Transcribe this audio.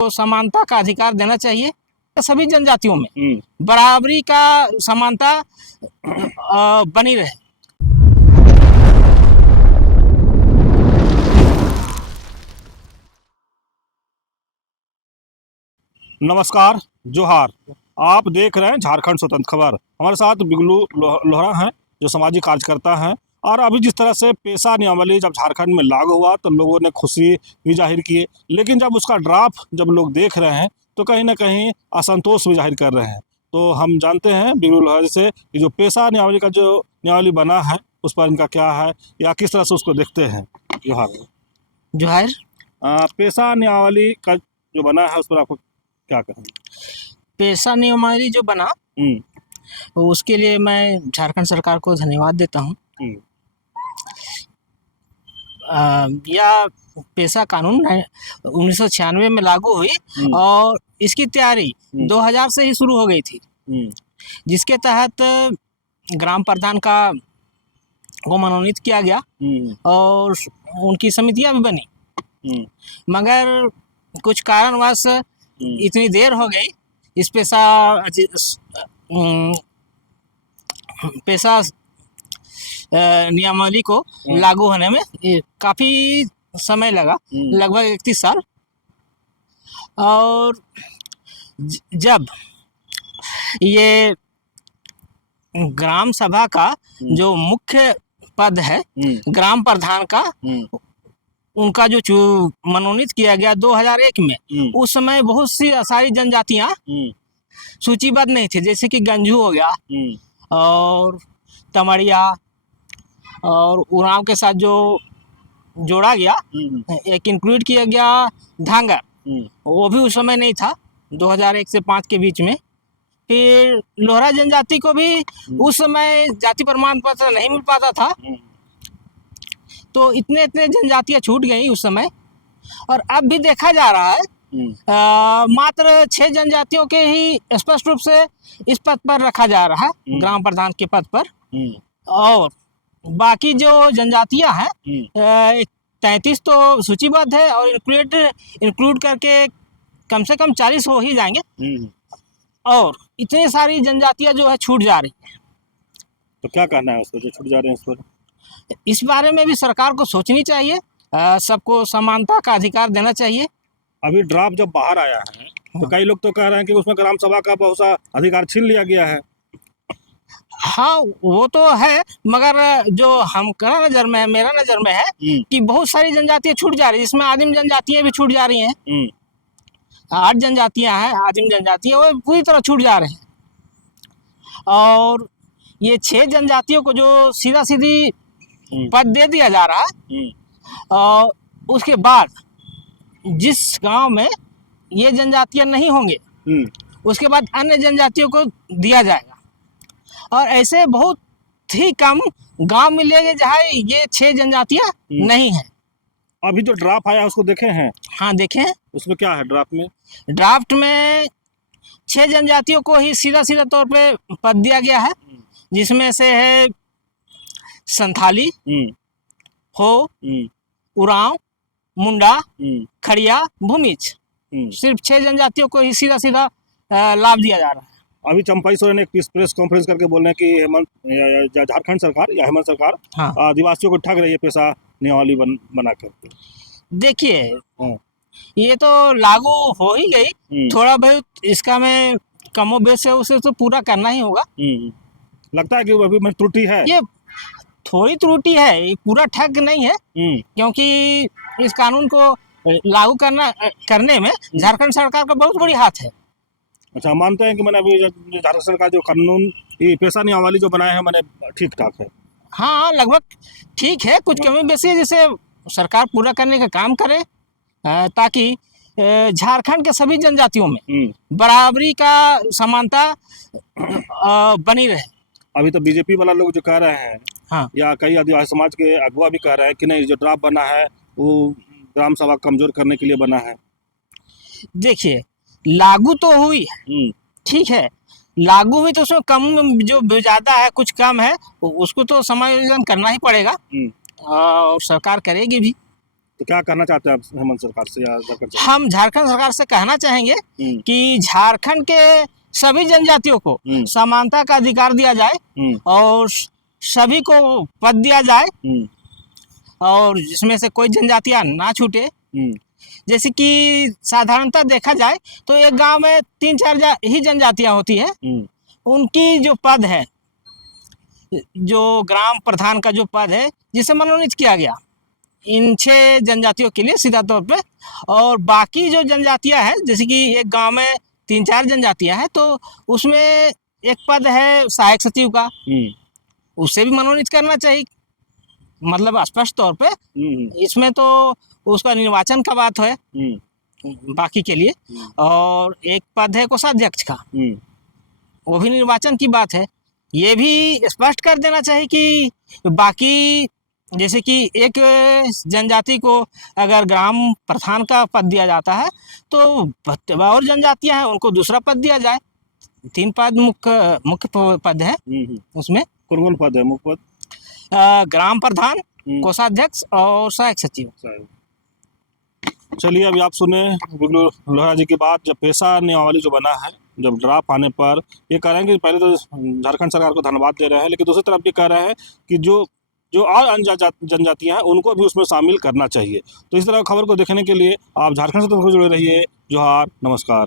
को समानता का अधिकार देना चाहिए सभी जनजातियों में, बराबरी का समानता बनी रहे। नमस्कार, जोहार। आप देख रहे हैं झारखंड स्वतंत्र खबर। हमारे साथ बिगलू लोहरा हैं जो सामाजिक कार्यकर्ता हैं। और अभी जिस तरह से पेशा नियमावली जब झारखंड में लागू हुआ तो लोगों ने खुशी भी जाहिर की, लेकिन जब उसका ड्राफ्ट जब लोग देख रहे हैं तो कहीं ना कहीं असंतोष भी जाहिर कर रहे हैं। तो हम जानते हैं बिगलू लोहरा से कि जो पेशा नियमावली का जो नियमावली बना है उस पर इनका क्या है या किस तरह से उसको देखते हैं। जोहार। पेशा नियमावली का जो बना है उस पर आपको क्या कहेंगे? पेशा नियमावली जो बना उसके लिए मैं झारखंड सरकार को धन्यवाद देता हूँ। यह पेशा कानून 1996 में लागू हुई और इसकी तैयारी 2000 से ही शुरू हो गई थी, जिसके तहत ग्राम प्रधान को मनोनीत किया गया और उनकी समितियां भी बनी, मगर कुछ कारणवश इतनी देर हो गई इस पेशा नियमावली को लागू होने में काफ़ी समय लगा, लगभग 31 साल। और जब ये ग्राम सभा का जो मुख्य पद है ग्राम प्रधान का, उनका जो मनोनीत किया गया 2001 में, उस समय बहुत सी सारी जनजातियां सूचीबद्ध नहीं थे, जैसे कि गंजू हो गया और तमड़िया और उरांव के साथ जो जोड़ा गया, एक इंक्लूड किया गया धांगर, वो भी उस समय नहीं था 2001 से 5 के बीच में। फिर लोहरा जनजाति को भी उस समय जाति प्रमाण पत्र नहीं मिल पाता था, तो इतने जनजातियां छूट गई उस समय। और अब भी देखा जा रहा है मात्र 6 जनजातियों के ही स्पष्ट रूप से इस पद पर रखा जा रहा है, ग्राम प्रधान के पद पर। और बाकी जो जनजातियां हैं 33 तो सूचीबद्ध है और इंक्लूड करके कम से कम 40 हो ही जाएंगे, और इतनी सारी जनजातियां जो है छूट जा रही है। तो क्या कहना है उसको जो छूट जा रहे हैं उस पर? इस बारे में भी सरकार को सोचनी चाहिए, सबको समानता का अधिकार देना चाहिए। अभी ड्राफ्ट जब बाहर आया है तो कई लोग तो कह रहे हैं कि उसमें ग्राम सभा का बहुत सा अधिकार छीन लिया गया है। हाँ, वो तो है, मगर जो मेरा नजर में है कि बहुत सारी जनजातियां छूट जा रही है, जिसमें आदिम जनजातियां भी छूट जा रही हैं। 8 जनजातियां हैं आदिम जनजातियां, वो पूरी तरह छूट जा रहे हैं। और ये 6 जनजातियों को जो सीधा सीधी पद दे दिया जा रहा है, और उसके बाद जिस गांव में ये जनजातियां नहीं होंगे उसके बाद अन्य जनजातियों को दिया जाएगा। और ऐसे बहुत ही कम गांव मिलेंगे जहाँ ये 6 जनजातियां नहीं हैं। अभी जो ड्राफ्ट आया उसको देखे हैं? हाँ, देखे हैं। उसमें क्या है ड्राफ्ट में? ड्राफ्ट में 6 जनजातियों को ही सीधा तौर पे पद दिया गया है, जिसमें से है संथाली, हो, उरांव, मुंडा, खड़िया, भूमिज। सिर्फ 6 जनजातियों को ही सीधा लाभ दिया जा रहा है। अभी चंपाई सोरेन ने एक प्रेस कॉन्फ्रेंस करके बोल रहे हैं कि झारखंड सरकार या हेमंत सरकार आदिवासियों को ठग रही है पेशा नियमावली बना कर। देखिए, ये तो लागू हो ही गई, थोड़ा बहुत इसका में कमोबेश है, उसे तो पूरा करना ही होगा। लगता है कि अभी में त्रुटि है, ये थोड़ी त्रुटि है, ये पूरा ठग नहीं है, क्योंकि इस कानून को लागू करने में झारखंड सरकार का बहुत बड़ी हाथ है। अच्छा, मानते हैं कि मैंने अभी झारखंड सरकार जो कानून ये पेशा नियमावली जो बनाए हैं मैंने ठीक ठाक है? हाँ, लगभग ठीक है, कुछ कमी बेसी है जिसे सरकार पूरा करने का काम करे, ताकि झारखंड के सभी जनजातियों में बराबरी का समानता बनी रहे। अभी तो बीजेपी वाला लोग जो कह रहे हैं, हाँ, या कई आदिवासी समाज के अगुआ भी कह रहे हैं कि नहीं, जो ड्राफ्ट बना है वो ग्राम सभा कमजोर करने के लिए बना है। देखिए, लागू तो हुई है, ठीक है, लागू हुई तो उसमें कम जो ज़्यादा है, कुछ कम है, उसको तो समायोजन करना ही पड़ेगा और सरकार करेगी भी। तो क्या कहना चाहते हैं आप हेमंत सरकार से या झारखंड सरकार हम झारखंड सरकार से कहना चाहेंगे से? कि झारखंड के सभी जनजातियों को समानता का अधिकार दिया जाए और सभी को पद दिया जाए और जिसमें से कोई जनजातियां ना छूटे। जैसे कि साधारणतः देखा जाए तो एक गांव में 3-4 ही जनजातियां होती है। उनकी जो पद है, जो ग्राम प्रधान का जो पद है, जिसे मनोनीत किया गया इन 6 जनजातियों के लिए सीधा तौर पे, और बाकी जो जनजातियां हैं, जैसे कि एक गांव में 3-4 जनजातियां हैं तो उसमें एक पद है सहायक सचिव का, उससे भी मनोनीत करना चाहिए। मतलब स्पष्ट तौर पे इसमें तो उसका निर्वाचन का बात है बाकी के लिए, और एक पद है कोषाध्यक्ष का, वो भी निर्वाचन की बात है। ये भी स्पष्ट कर देना चाहिए कि बाकी जैसे कि एक जनजाति को अगर ग्राम प्रधान का पद दिया जाता है तो और जनजातियां हैं उनको दूसरा पद दिया जाए। 3 पद मुख्य पद है उसमें। कौन पद है मुख्य पद? ग्राम प्रधान, कोषाध्यक्ष और सहायक सचिव। चलिए, अभी आप सुने बिगलू लोहरा जी की बात। जब पेशा नियमावली जो बना है, जब ड्राफ्ट आने पर ये कह रहे हैं कि पहले तो झारखंड सरकार को धन्यवाद दे रहे हैं, लेकिन दूसरी तरफ ये कह रहे हैं कि जो और अन्य जनजातियां हैं उनको भी उसमें शामिल करना चाहिए। तो इस तरह खबर को देखने के लिए आप झारखंड से जुड़े रहिए। जोहार, नमस्कार।